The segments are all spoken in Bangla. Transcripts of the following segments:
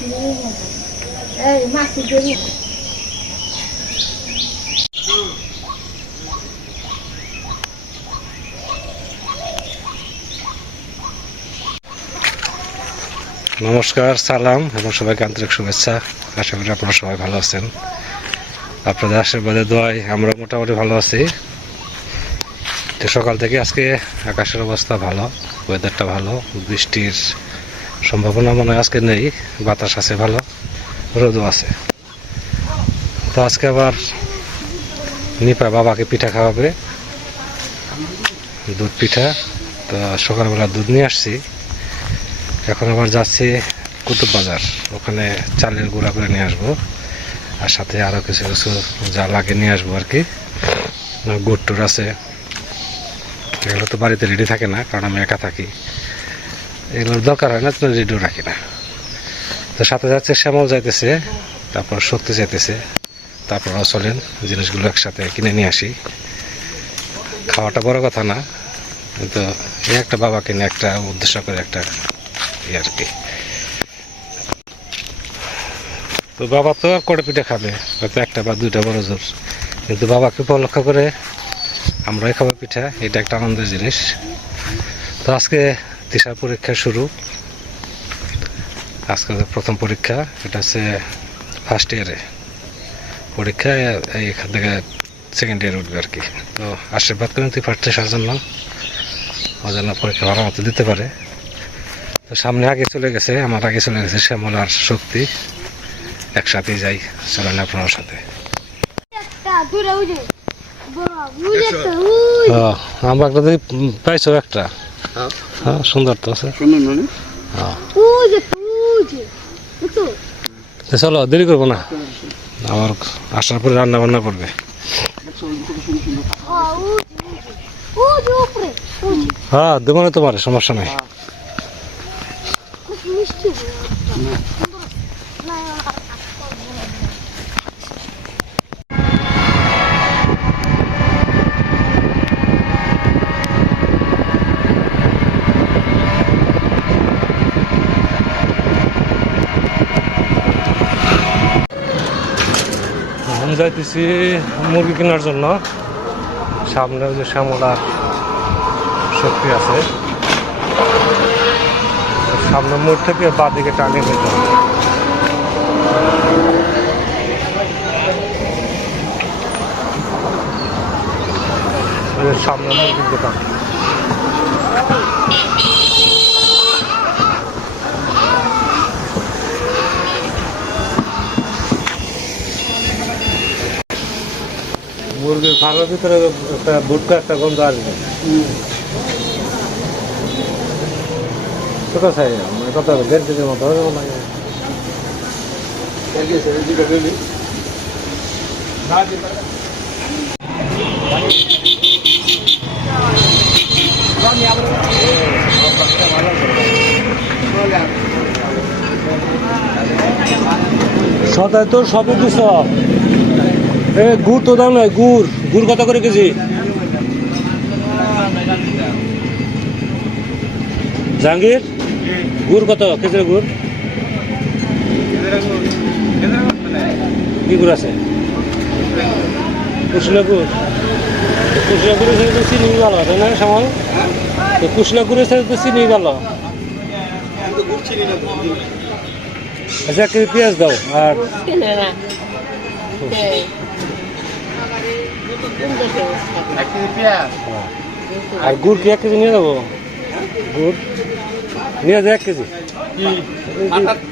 নমস্কার, সালাম। এবং সবাইকে আন্তরিক শুভেচ্ছা। আশা করি আপনারা সবাই ভালো আছেন। আপনাদের আশীর্বাদে দোয়াই আমরা মোটামুটি ভালো আছি। তো সকাল থেকে আজকে আকাশের অবস্থা ভালো ওয়েদারটা ভালো, বৃষ্টির সম্ভাবনা মনে আজকে নেই, বাতাস আছে ভালো, রোদও আছে। তো আজকে আবার নিপা বাবাকে পিঠা খাওয়াবে, দুধ পিঠা। তো সকালবেলা দুধ নিয়ে আসছি। এখন আবার যাচ্ছি কুতুব বাজার, ওখানে চালের গুঁড়া করে নিয়ে আসব। আর সাথে আরও কিছু কিছু যা লাগে নিয়ে আসব আর কি। গুড় টুর আছে। এগুলো তো বাড়িতে রেডি থাকে না, কারণ আমি একা থাকি। এগুলোর দরকার হয় না, তো রেডিও রাখি না। তো সাথে যাচ্ছে, শ্যামল যাইতেছে, তারপর শক্তি যাইতেছে, তারপর চলেন, জিনিসগুলো একসাথে কিনে নিয়ে আসি। খাওয়াটা বড় কথা না, কিন্তু এই একটা বাবাকে নিয়ে একটা উদ্দেশ্য করে একটা এই আর কি। তো বাবা তো আর করে পিঠে খাবে, হয়তো একটা বা দুইটা বড় জোর। কিন্তু বাবাকে উপলক্ষ করে আমরাই খাব পিঠা, এটা একটা আনন্দের জিনিস। তো আজকে দিশার পরীক্ষা শুরু। আজকে ওদের প্রথম পরীক্ষা এটা হচ্ছে ফার্স্ট ইয়ারে পরীক্ষা এই এখান থেকে সেকেন্ড ইয়ার উঠবে আর কি তো আশীর্বাদ করেন তুই ফার্স্ট আসার জন্য। পরীক্ষা ভালো মতো দিতে পারে। তো সামনে আগে চলে গেছে আমার আগে চলে গেছে শ্যামল আর শক্তি। একসাথেই যাই চলেন আপনার সাথে। আমরা একটা যদি পাইছো একটা। হ্যাঁ। হ্যাঁ সুন্দর তো আছে। সুন্দর নয় হ্যাঁ। চলো দেরি করব না। আমার আসার পরে রান্না বান্না করবে। হ্যাঁ হ্যাঁ দেবো না তোমার সমস্যা নেই খুব মিষ্টি না আমি যাইতেছি মুরগি কেনার জন্য। সামনে যে শ্যামলার শক্তি আছে। সামনে মোড় থেকে বা দিকে টানিয়ে যেতে হবে সামনে মুরগির দোকান। মুরগির ফার্মের ভিতরে একটা বুটকা একটা গন্ধ আসবে। কত চাই মানে কত হবে দেড় কেজির মতো হবে মনে সদায় তো সবই দিছ। এ গুড় তো দাম নয় গুড় গুড় কত করে কেজি? জাহাঙ্গীর গুড় কত কেজির গুড়? কি গুড় আছে? কুশলা গুড় কুশলা গুড়ের সাথে তো চিনি ভালো তাই না সময় তো কুশলা গুড়ের সাথে তো চিনি ভালো। আচ্ছা কেজি পেঁয়াজ দাও আর আর গুড় কি এক কেজি নিয়ে যাব? গুড়? নিয়ে যায় এক কেজি।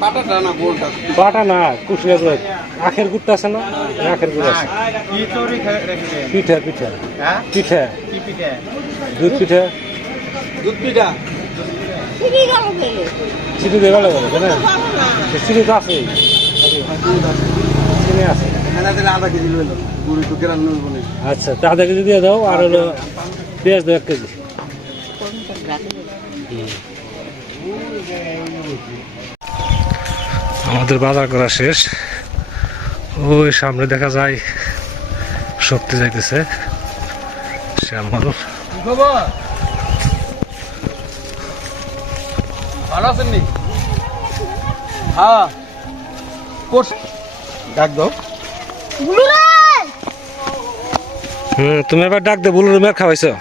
পাটাটা না বাটা না কুশিয়া গুড়। আখের গুড়টা আছে না? আখের গুড় আছে। পিঠা পিঠা। হ্যাঁ? পিঠা। পিঠে? দুধ পিঠা। দুধ পিঠা? চিনি গেল গেলে চিনি দিয়ে গেল না। তো চিনি তো আছে। চিনি আছে আধা কেজি লইল তো কেরান নইব আচ্ছা তা আধা কেজি দিয়ে দাও আর হলো পেঁয়াজ দাও এক কেজি। আমাদের বাজার করা শেষ। ওই সামনে দেখা যায় শক্তি যাইতেছে। শ্যামল। ভালো আছেন নি? হ্যাঁ। ডাক দাও। হুম তুমি এবার ডাক দে বুলুর মেয়ের খাওয়াইছো। এসে করছে। বাহ। হুম চাষি রাইতে আর এক ঘণ্টা লাগবো আজকে সকাল থেকে আর কইছিল কয় যে হ্যাঁ দেখ আস্তে আস্তে যে রাসো কাজ কম আছে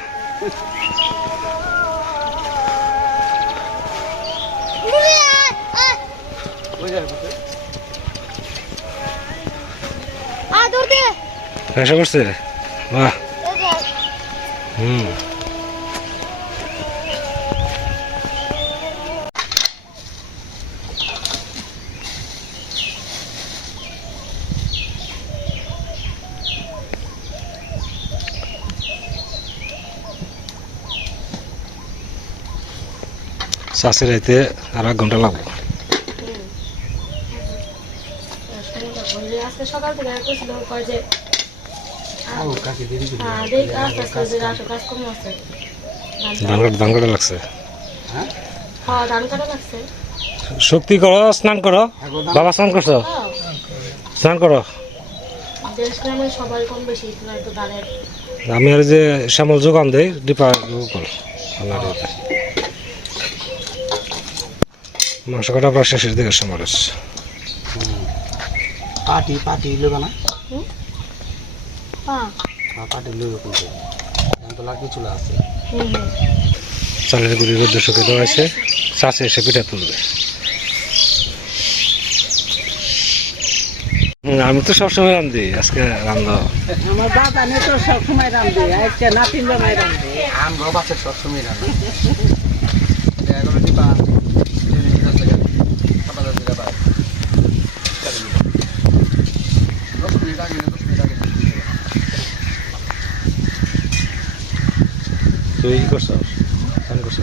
ধান কাটা ধান কাটা লাগছে। হ্যাঁ? ধান কাটা লাগছে। শক্তি করো স্নান করো। বাবা স্নান করছ? হ্যাঁ। স্নান করো। আমি আর যে শ্যামল যোগান দেই ডিপা কর। মাংস কাটা প্রায় শেষের দিকে সময় রয়েছে। পাটি পাটি লইবা না? হ্যাঁ। হ্যাঁ পাটি কোনটা? এখন তো লাকি চুলা আছে। হুম হুম। চালের গুড়ি রোদ্র শুকে দেওয়া হয়েছে। চাষে এসে পিঠা তুলবে। আমি তো সবসময় রান্ধি আজকে রান্ধা আমার বাবা নে তো সব সময় রান্ধে আজকে নাতিন জামাই রান্ধে। আমরাও বাচ্চা সবসময় রান্না এগুলো দিবা যদি দিতে আছে খাবার দাবার দিবা দশ মিনিট আগে দশ মিনিট আগে তুই কি করছ? স্নান করছ।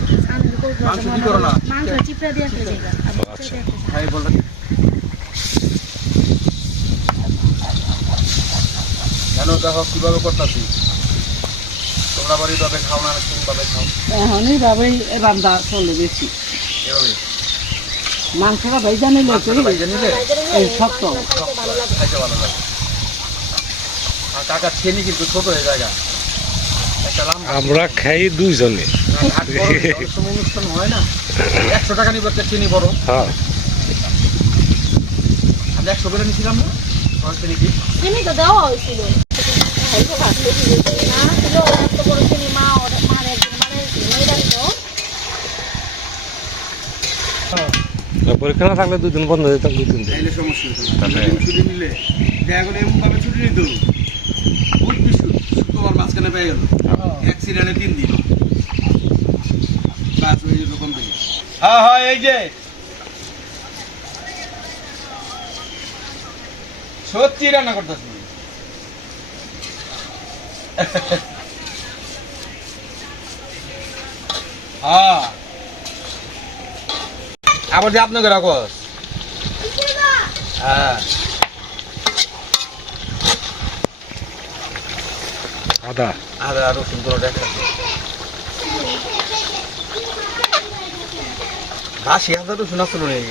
মাংস কি করো না? মাংস চিপড়া দিয়ে যাইবা আচ্ছা। হ্যাঁ বলতে কেন দেখো। কীভাবে করতেছি? তোমরা বাড়ি ভাবে খাও না তুমি ভাবে খাও। এখনই ভাবে রান্না চলে বেশি এভাবে। মাংসটা ভাইজা নিলে মাংসটা বাইজে নিলে? এই শক্ত। খাইতে ভালো লাগে। আর কাকা ছেনি কিন্তু ছোট হয়ে জায়গা লাম্বা আমরা খাই দুইজনে। অনুষ্ঠান হয়। না একশো টাকা নিব একটা চিনি বড় হ্যাঁ একশো করে নিয়েছিলাম চিনি তো দেওয়া হয়েছিল মানে পরীক্ষা না থাকলে দুই দিন বন্ধ দিতাম দুই দুদিন ছুটি নিলে দেখা গেলো এমন ভাবে ছুটি নিত বুধ বিশু শুক্রবার মাঝখানে পেয়ে গেল। এক তিন দিন। বাস হয়ে হ্যাঁ হ্যাঁ এই যে। সত্যি রান্না করতেছি হ্যাঁ। আবার যে আপনাকে রাখো। হ্যাঁ। আদা। আদা রসুন কোনো দেখা ঘাসি আদা রসুন আসলো নেই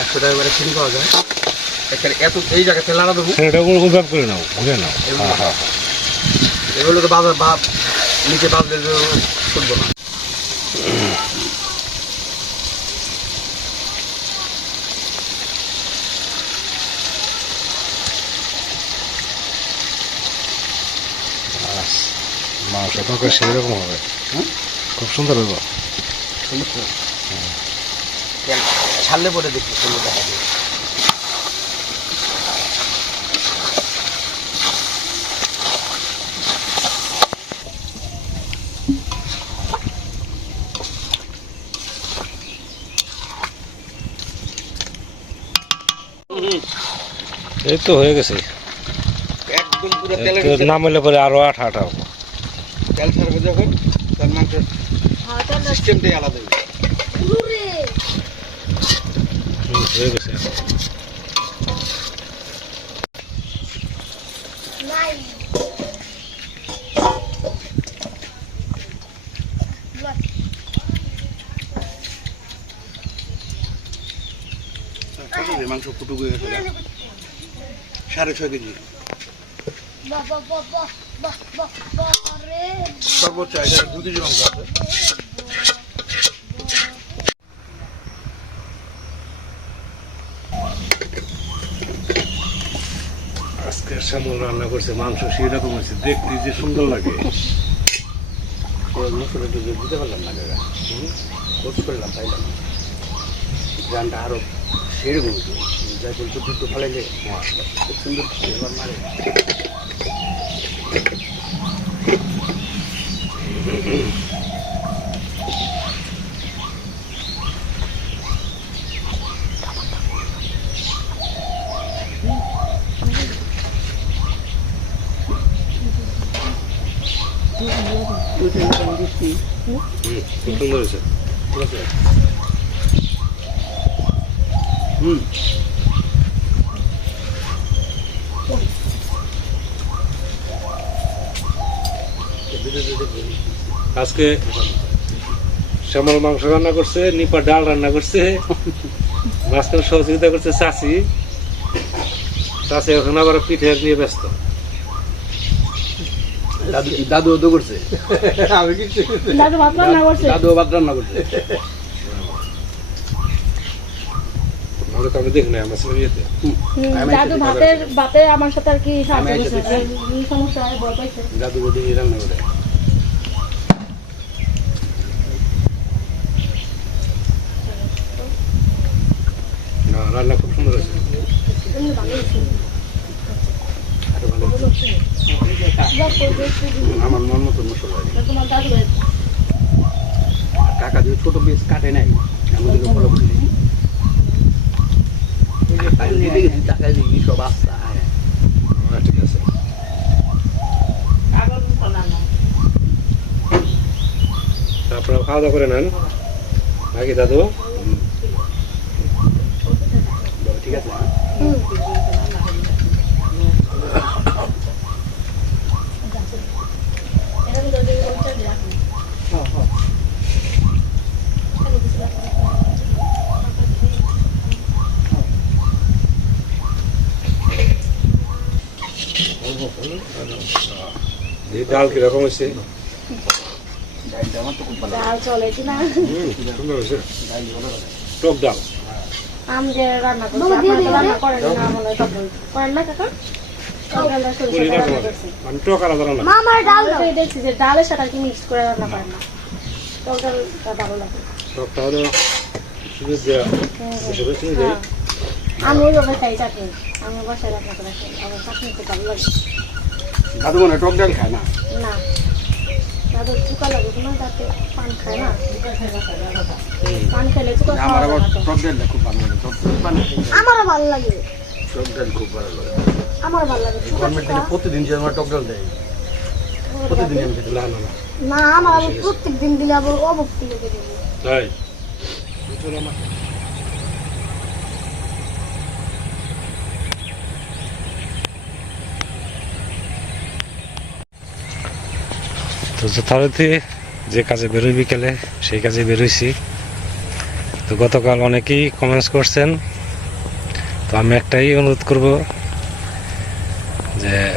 একশো টাকা করে চিনি পাওয়া যায়। এত এই জায়গায় তেল আনা দেবো। এটা উদ্যাপ করে নাও ঘুরে নাও। হ্যাঁ হ্যাঁ। এগুলো তো বাজার বাপ নিচে বাঁধলে তো শুনব না। মাংস সেই রকম হবে। হুম? খুব সুন্দর হবে। সমস্যা ছাড়লে পরে দেখি সুন্দর দেখা এই তো হয়ে গেছে একদম পুরো এই তেলের তো ভিতরে। নাম হলে পরে আরও আঠা আঠা হব তেল ছাড়বে যখন তার মাংসের হ্যাঁ তেলটা সিস্টেমটাই আলাদা বুলু রে হুম, হয়ে গেছে নাই মাংস ফুটুক হয়ে সাড়ে ছয় কেজি। সর্বোচ্চ দু কেজি মাংস আছে। আজকে শ্যামল রান্না করছে, মাংস দেখতে যে সুন্দর লাগে। পারলাম না গানটা আরো সেরকম হতো যাই বলতো দুটো ফেলাইলে খুব সুন্দর এবার মারে খুব সুন্দর হয়েছে ঠিক আছে হুম আজকে শ্যামল মাংস রান্না করছে নিপা ডাল রান্না করছে মাঝখানে সহযোগিতা করছে চাষি চাষি এখন আবার পিঠে নিয়ে ব্যস্ত। দাদু দাদু করছে। আমি কিছু দাদু ভাত রান্না করছে। দাদু ভাত রান্না করছে। আমরা তো আমি দেখি না আমার ছেলে বিয়েতে দাদু ভাতের ভাতে আমার সাথে আর কি সাহায্য আমি করছে? সমস্যা হয় বল পাইছে। দাদু রান্না করে। না রান্না খুব সুন্দর। আমার মন মশলা কাকা যে ছোট বেশ কাটে নাই আমাদেরকে ফলো করে দিই আমি দিতে গেছি টাকা দিয়ে সব ঠিক আছে আপনারা খাওয়া দাওয়া করে নেন। নাকি দাদু? ঠিক আছে। ডাল কীরকম হয়েছে? আমার তো খুব ভালো ডাল চলে কি না? হুম, সুন্দর হয়েছে। টক ডাল। আমি যে রান্না করছি রান্না করেন না মনে করেন না কাকা? টক ডালটা সরিষা করি দিয়ে না রান্না তোমাদের করছি। আমি টক আলাদা রান্না করি। মামার ডাল আমরা দাও। তো দেখছি যে ডালের সাথে কি মিক্স করে রান্না করেন না। টক ডালটা ভালো লাগে। টকটা হলো শুধু দেওয়া হিসেবে চিনি দেয় হ্যাঁ। আমি ওইভাবে খাই চাটনি। আমি বাসায় রান্না করে আমার চাটনি খুব ভালো লাগে। দাদু মনে টক ডাল খায় না? না। দাদু চুকা লাগে তোমার দাঁতে পান খায় না। পান খেলে চুকা আমার আবার না টক ডালটা খুব ভালো লাগে টক ডাল পানি আমারও ভালো লাগে। টক ডাল খুব ভালো লাগে। আমার ভালো লাগে গভর্নমেন্ট থেকে প্রতিদিন যে আমার টক ডাল দেয় প্রতিদিন আমি খেতে না। না আমার আবার প্রত্যেক দিন দিলে আবার অভক্তি লেগে তাই? তো যথারীতি যে কাজে বেরোই বিকেলে, সেই কাজে বেরোইছি। তো গতকাল অনেকেই কমেন্টস করছেন। তো আমি একটাই অনুরোধ করব যে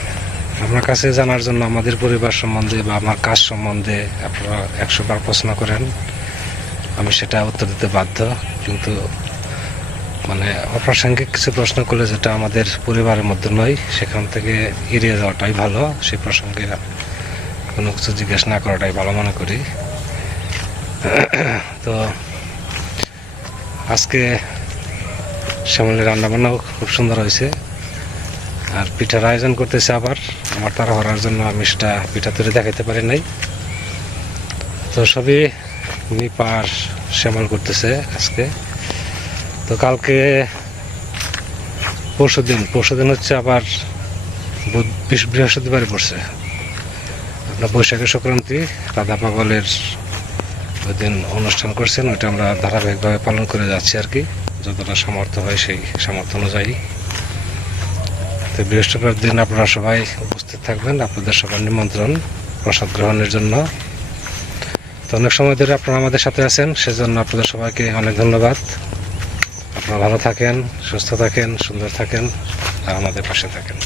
আপনার কাছে জানার জন্য, আমাদের পরিবার সম্বন্ধে বা আমার কাজ সম্বন্ধে আপনারা একশো বার প্রশ্ন করেন। আমি সেটা উত্তর দিতে বাধ্য। কিন্তু মানে অপ্রাসঙ্গিক কিছু প্রশ্ন করলে যেটা আমাদের পরিবারের মধ্যে নয়, সেখান থেকে এড়িয়ে যাওয়াটাই ভালো। সেই প্রসঙ্গে কোনো কিছু জিজ্ঞেস না করাটাই ভালো মনে করি। তো আজকে শ্যামলের রান্নাবান্নাও খুব সুন্দর হয়েছে। আর পিঠার আয়োজন করতেছে আবার। আমার তারা হওয়ার জন্য আমি সেটা পিঠা তৈরি দেখাইতে পারি নাই। তো সবই নিপার শ্যামল করতেছে আজকে। তো কালকে পরশু দিন পরশু দিন হচ্ছে আবার বৃহস্পতিবারে পড়ছে। আপনার বৈশাখী সংক্রান্তি রাধা পাগলের ওই দিন অনুষ্ঠান করছেন, ওইটা আমরা ধারাবাহিকভাবে পালন করে যাচ্ছি আর কি। যতটা সামর্থ্য হয় সেই সামর্থ্য অনুযায়ী। তো বৃহস্পতিবার দিন আপনারা সবাই উপস্থিত থাকবেন, আপনাদের সবার নিমন্ত্রণ, প্রসাদ গ্রহণের জন্য। তো অনেক সময় ধরে আপনারা আমাদের সাথে আছেন, সেজন্য আপনাদের সবাইকে অনেক ধন্যবাদ। আপনারা ভালো থাকেন, সুস্থ থাকেন, সুন্দর থাকেন, আর আমাদের পাশে থাকেন।